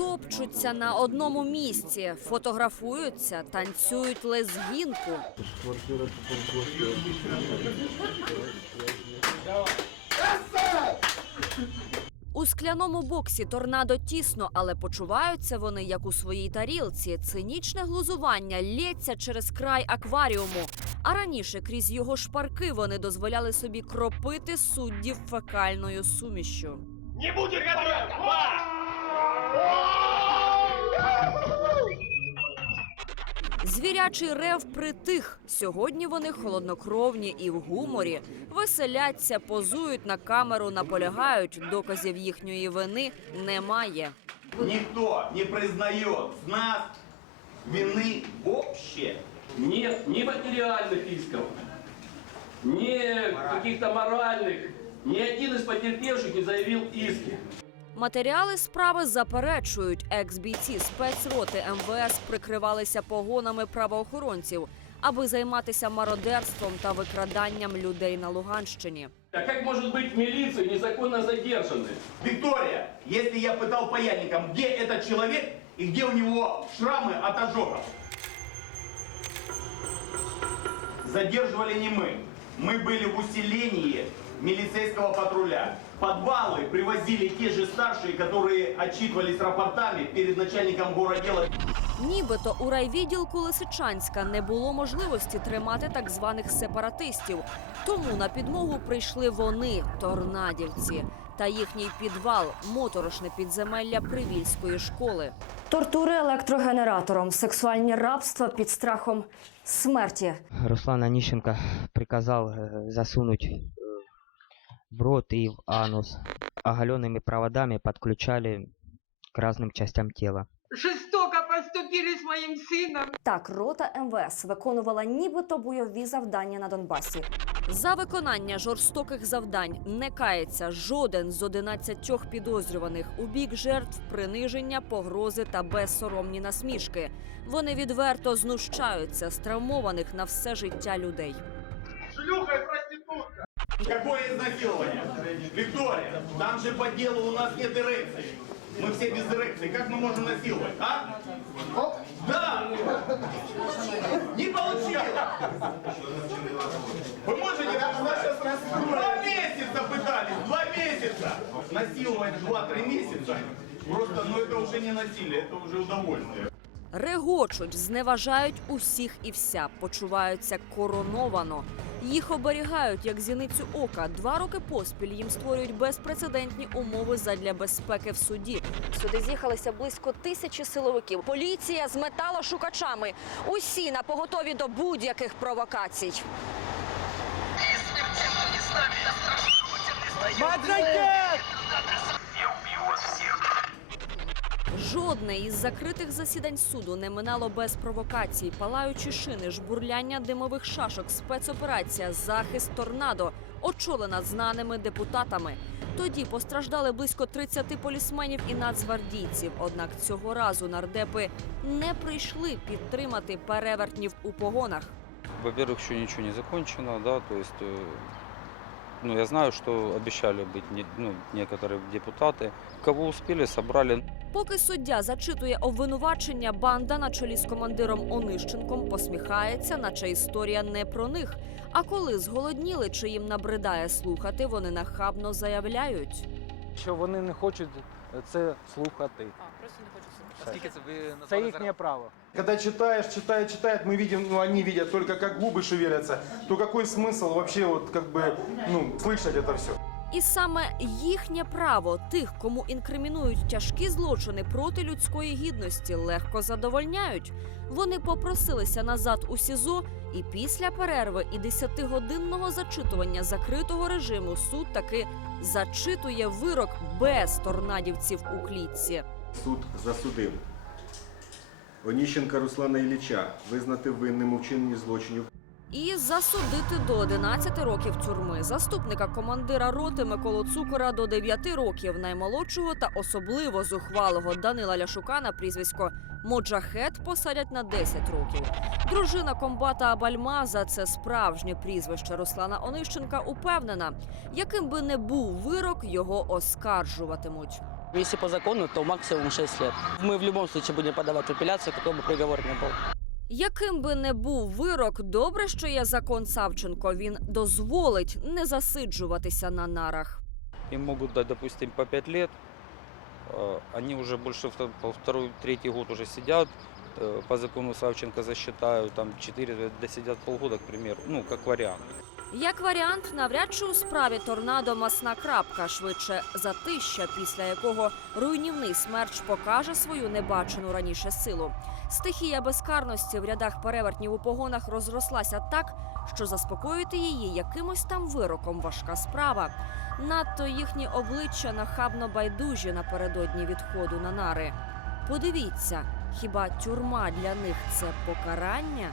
топчуться на одному місці, фотографуються, танцюють лезгінку. У скляному боксі торнадо тісно, але почуваються вони як у своїй тарілці. Цинічне глузування лється через край акваріуму. А раніше крізь його шпарки вони дозволяли собі кропити суддів фекальною сумішю. Не будет порядка! Звірячий рев притих. Сьогодні вони холоднокровні і в гуморі. Веселяться, позують на камеру, наполягають. Доказів їхньої вини немає. Никто не признает с нас вины вообще. Нет ни материальных исков, ни каких-то моральных. Ни один из потерпевших не заявил иски. Матеріали справи заперечують. Екс-бійці спецроти МВС прикривалися погонами правоохоронців, аби займатися мародерством та викраданням людей на Луганщині. А как может быть в милиции незаконно задержанный? Виктория, если я пытал паяльником, где этот человек и где у него шрамы от ожогов? Задерживали не мы. Мы были в усилении милицейского патруля. В Подвалы привозили те же старшие, которые отчитывались рапортами перед начальником городела. Нібито у райвідділку Лисичанська не було можливості тримати так званих сепаратистів. Тому на підмогу прийшли вони, торнадівці, та їхній підвал моторошне підземелля Привільської школи. Тортури електрогенератором, сексуальні рабства під страхом смерті. Руслан Онищенко приказал э, засунуть э, в рот и в анус. Оголенными проводами подключали к разным частям тела. жестоко поступили с моим сыном. Так, рота МВС виконувала нібито бойові завдання на Донбасі. За виконання жорстоких завдань не кається жоден з 11 підозрюваних у бік жертв приниження, погрози та безсоромні насмішки. Вони відверто знущаються з травмованих на все життя людей. Шлюха и проститутка! Какое изнасилование? Виктория, там же по делу у нас нет эрекции. Мы все без эрекции. Как мы можем насиловать, а? Да! Не получилось! Вы можете нам сейчас Два месяца пытались! Два месяца! Насиловать два-три месяца? Просто, ну это уже не насилие, это уже удовольствие. Регочуть, зневажають усіх і вся, почуваються короновано. Їх оберігають як зіницю ока. Два роки поспіль їм створюють безпрецедентні умови задля безпеки в суді. Сюди з'їхалися близько тисячі силовиків. Поліція з металошукачами. Усі на поготові до будь-яких провокацій. Жодне із закритих засідань суду не минало без провокацій, палаючі шини, жбурляння димових шашок, спецоперація, захист торнадо, очолена знаними депутатами. Тоді постраждали близько 30 полісменів і нацгвардійців. Однак цього разу нардепи не прийшли підтримати перевертнів у погонах. Во-первых, еще ничего не закончено, да, то есть, э, ну, я знаю, что обещали быть не- ну, некоторые депутаты. Кого успели, собрали. Поки суддя зачитує обвинувачення, банда на чолі з командиром Онищенком посміхається, наче історія не про них. А коли зголодніли чи їм набридає слухати, вони нахабно заявляють. що вони не хочуть це слухати. Це їхнє право. Когда читаешь, читает, читает, мы видим, ну они видят только как губы шевелятся, то какой смысл вообще вот как бы, ну, слышать это все? І саме їхнє право тих, кому інкримінують тяжкі злочини проти людської гідності, легко задовольняють. Вони попросилися назад у СІЗО, і після перерви і 10-годинного зачитування закритого режиму суд таки зачитує вирок без торнадівців у клітці. Суд засудив Оніщенка Руслана Ілліча визнати винним у вчиненні злочинів І засудити до 11 років тюрми заступника командира роти Миколу Цукора до 9 років, наймолодшого та особливо зухвалого Данила Ляшука на прізвисько Моджахет посадять на 10 років. Дружина комбата Абальмаза це справжнє прізвище Руслана Онищенка. Упевнена, яким би не був вирок, його оскаржуватимуть. Если по закону, то максимум 6 лет. Мы в любом случае будем подавать в апелляцию, какой бы приговор ни был. яким би не був вирок, добре, що є закон Савченко. Він дозволить не засиджуватися на нарах. Їм можуть дати, допустим, по 5 лет. Вони вже більше по второй, третій год уже сидят. Э, По закону Савченко засчитаю, там 4 досидят полгода, к примеру, ну, як вариант. Як варіант, навряд чи у справі торнадо масна крапка, швидше затища, після якого руйнівний смерч покаже свою небачену раніше силу. Стихія безкарності в рядах перевертнів у погонах розрослася так, що заспокоїти її якимось там вироком важка справа. Надто їхні обличчя нахабно байдужі напередодні відходу на нари. Подивіться, хіба тюрма для них це покарання?